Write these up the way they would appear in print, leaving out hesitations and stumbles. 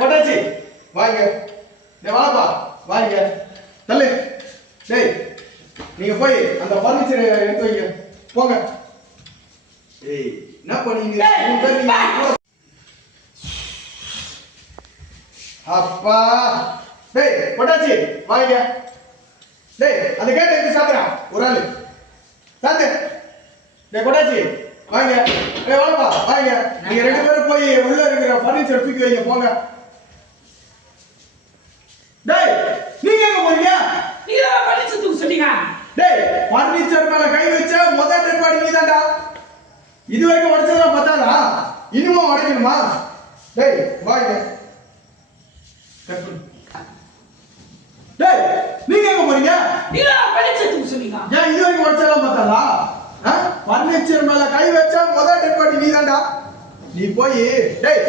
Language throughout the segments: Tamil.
கொட்டாச்சி வாங்க, வாப்பா வாங்க தள்ளு. டேய் நீங்க போய் அந்த பர்னிச்சர் எடுத்து வைங்க போங்க. டேய் என்ன பண்ணீங்க? அப்பா டேய் கொட்டாச்சி வாங்க. டேய் அந்த கேட் எடுத்து சாத்துறா ஒரு ஆளு சாத்து. டேய் கொட்டாச்சி வாங்க. டேய் வாப்பா வாங்க. நீங்க ரெண்டு பேரும் போய் உள்ள இருக்கிற பர்னிச்சர் தூக்கி வைங்க போங்க. டேய் நீங்க எங்க போறீங்க? நீங்க தான் பர்னிச்சர் தூக்க சொன்னீங்க. டேய் பர்னிச்சர் மேல கை வச்சா முதல் டெட் பாடி நீதான்டா. இது வரைக்கும் உடைச்சதா பத்தாதா? இனிமே உடைக்கணுமா? டேய் வாங்க. டேய் நீங்க எங்க போறீங்க? நீங்க தான் பர்னிச்சர் தூக்க சொன்னீங்க. ஏன் இது வரைக்கும் உடைச்சதா பத்தாதா? பர்னிச்சர் மேல கை வச்சா முதல் டெட் பாடி நீதான்டா. நீ போய் டேய்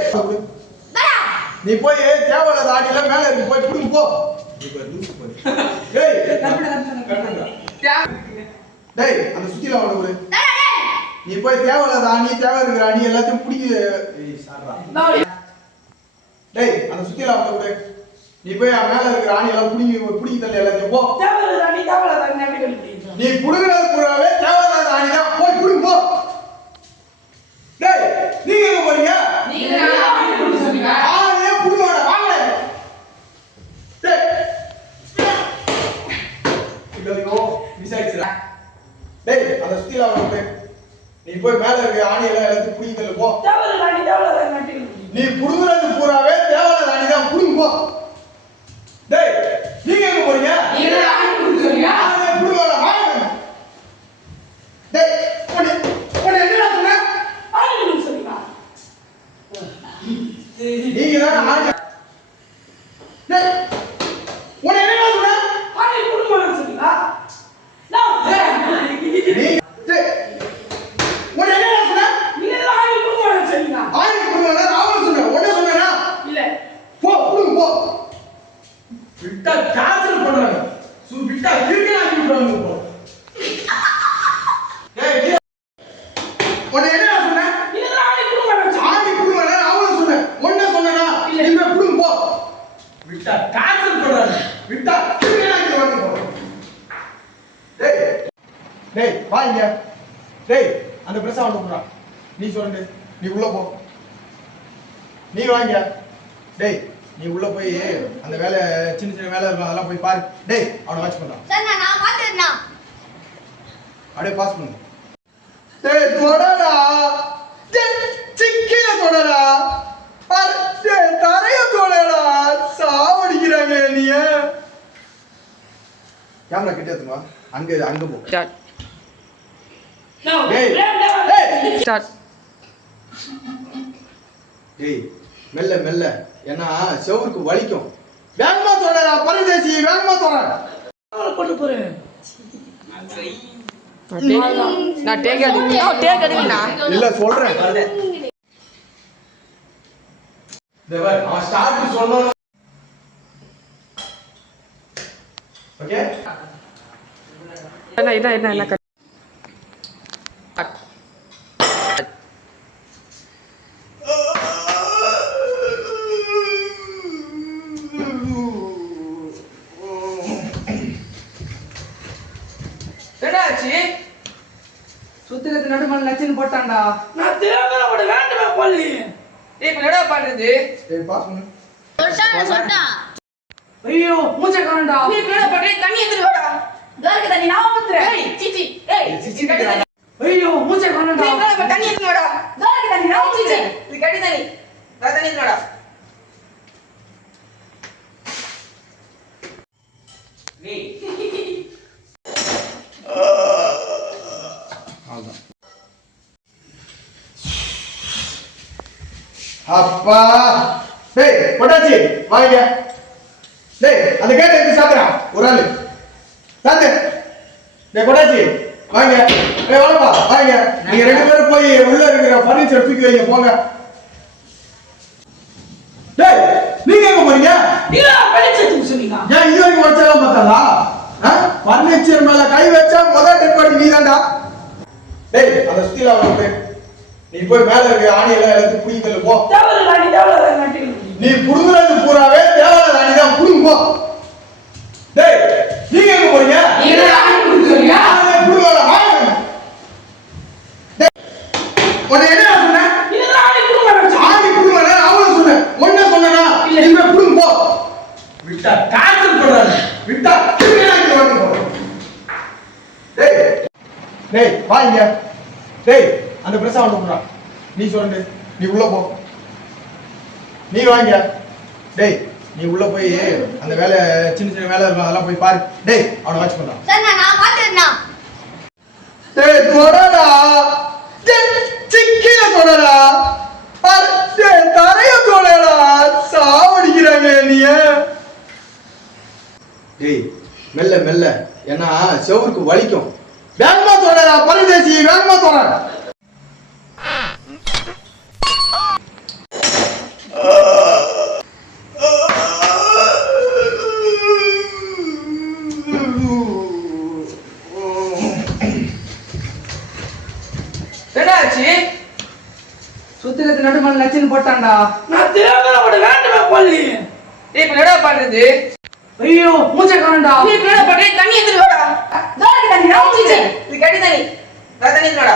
நீ போய் தேவையில்லாத ஆடியில மேல இருக்கு போய் புடுங்க போ. டேய் டேய் அந்த சுத்தில வர ஒரு நீ போய் தேவையில்லாத ஆணி தேவை இருக்கிற ஆணி எல்லாத்தையும் புடிங்க. டேய் அந்த சுத்தில வர ஒரு நீ போய் மேல இருக்கிற ஆணி எல்லாம் புடிங்க தள்ளி எல்லாத்தையும் போ. தேவையில்லாத ஆணி அப்படி கழிப்பீங்க. நீ புடுங்கறது பூராவே தேவையில்லாத ஆணி தான் போய் புடுங்க போ. டேய் நீங்க எங்க போறீங்க? நீங்க ஆணி புடுங்க சொன்னீங்க. ஆணியே புடுங்கடா வாங்க. டேய் இதோ மிஸ்ஆயிடுச்சுடா. டேய் அந்த சுத்தில வர நீ போய் மேல இருக்கிற ஆணி எல்லாம் எல்லாத்தையும் புடிங்க தள்ளி போ. தேவையில்லாத ஆணி அப்படி நீ புடுங்கறது பூராவே தேவையில்லாத ஆணி தான் புடுங்க போ. டேய் நீங்க எங்க போறீங்க? நீங்க ஆணி புடுங்க சொன்னீங்க. ஆணியே புடுங்கடா வாங்க. டேய் உன்னை என்ன சொன்ன? ஆணி புடுங்க சொன்னீங்க. நீங்க தான் ஆணி. டேய் உன்னை என்ன சொன்ன? ஆணி புடுங்க சொன்னீங்க. நான் டேய் உன்னை என்ன சொன்ன? நீங்க தான் ஆணி புடுங்க சொன்னீங்க. ஆணி புடுங்கடா ராவண சொன்ன. உன்னை சொன்னேனா? இல்ல போ புடுங்க போ. விட்டா டார்ச்சர் பண்றாங்க. விட்டா கிறுக்கனா ஆக்கி விடுறாங்க போ. டேய் உன்னை என்ன சொன்ன? நீங்க தான் ஆணி புடுங்க சொன்னீங்க. ஆணி புடுங்கடா ராவண சொன்ன. உன்னை சொன்னேனா? இல்ல. நீ போய் புடுங்க போ. விட்டா டார்ச்சர் பண்றாங்க. விட்டா கிறுக்கனா ஆக்கி விடுறாங்க போ. டேய் டேய் வா இங்க. டேய் அந்த பிரஸ் ஆன் பண்றா. நீ சொல்லு. நீ உள்ள போ. நீ வாங்க. டேய் நீ உள்ள போய் அந்த வேலை சின்ன சின்ன வேலை இருக்கும் அதெல்லாம் போய் பாரு. டேய் அவனை வாட்ச் பண்றான். சார் நான் பாத்துறேன்னா அப்படியே பாஸ் பண்ணு. டேய் தொடடா. டேய் சிக்கிய தொடடா. பாரு டேய் தரைய தொடடா. சாவடிக்குறாங்க நீ. கேமரா கிட்ட எடுத்துமா. அங்க போ. ஸ்டார்ட் டேய் டேய் ஸ்டார்ட். டேய் மெல்ல மெல்ல ஏன்னா செவுருக்கு வலிக்கும். வேகமா தொடடா பரதேசி வேகமா தொடடா. கொண்டு போறேன். நான் டேக் அடிக்கலனா இல்ல சொல்றேன். தேவர் அவன் ஸ்டார்ட் சொல்லணும். ஓகே என்ன என்னாச்சு? சுத்திரத்து நடுமல நச்சின்னு போட்டான்டா. நான் தேவையில்ல போட வேண்டுமே போலி. இப்ப என்னடா பண்றது? டேய் பாஸ் பண்ணு. சொல்டா ஐயோ மூச்சை காணடா. நீ என்னடா பண்ற? தண்ணி எடுத்து வாடா. தோர்க்கு தண்ணி நான் ஊத்துறேன். ஏய் சிச்சி ஏய் சிச்சி கட்டி. ஐயோ மூச்சை காணடா. நீ என்னடா தண்ணி எடுத்து வாடா. தோர்க்கு தண்ணி நான் ஊத்துறேன். இது கட்டி தண்ணி. தண்ணி எடுத்து வாடா. நீ அப்பா டேய் கொட்டாச்சி வாங்க. டேய் அந்த கேட் எடுத்து சாத்துறா ஒரு ஆளு சாத்து. டேய் கொட்டாச்சி வாங்க. டேய் வாப்பா வாங்க. நீங்க ரெண்டு பேரும் போய் உள்ள இருக்கிற பர்னிச்சர் தூக்கி வைங்க போங்க. டேய் நீங்க எங்க போறீங்க? நீங்க தான் பர்னிச்சர் தூக்க சொன்னீங்க. ஏன் இது வரைக்கும் உடைச்சதா பத்தாதா? பர்னிச்சர் மேல கை வச்சா முதல் டெட் பாடி நீதான்டா. டேய் அந்த சுத்தில வந்து நீ போய் மேல இருக்க ஆணி எல்லாம் எடுத்து புடிங்கி தள்ளு போ. தேவல காட்டி நீ புடுங்குறது பூராவே தேவால ஆணி தான் புடுங்கு போ. டேய் நீங்க எங்க போறீங்க? நீங்க ஆணி புடுங்குறீங்க? நான் புடுங்கல வாங்க. டேய் உன்னை என்ன சொன்ன? நீங்க ஆணி புடுங்குறீங்க. ஆணி புடுங்கல அவன் சொன்ன. ஒண்ணே சொன்னனா? நீ போய் புடுங்கு போ. விட்டா டார்ச்சர் பண்றானே. விட்டா கிரிமினல் வந்து போ. டேய் டேய் வா இங்க. டேய் அந்த பிரஸ் அவன் கூப்பிடுறான். நீ சொல்லு. நீ உள்ள போ. நீ வாங்க. டேய் நீ உள்ள போய் அந்த வேலை சின்ன சின்ன வேலை இருக்கும் அதெல்லாம் போய் பாரு. டேய் அவனை வாட்ச் பண்றான். சார் நான் பாத்துறேன்னா. டேய் தொடடா. டேய் சிக்கில தொடடா. அடே தரைய தொடடா. சாவடிக்குறாங்க நீ. டேய் மெல்ல மெல்ல ஏன்னா செவுருக்கு வலிக்கும். வேகமா தொடடா பரதேசி வேகமா தொடடா. என்னாச்சு? சுத்திரத்து நடுமல நச்சின் போட்டான்டா. நான் தேவனோட வேண்டுமே கொல்லி. டேய் இப்ப என்னடா பண்றது? ஐயோ மூச்சை காணண்டா. நீ இப்ப என்ன பண்ற? தண்ணி எடுத்து வாடா. தோருக்கு தண்ணி நான் ஊத்திட்டேன். இது கட்டி தண்ணி. தண்ணி எடுத்து வாடா.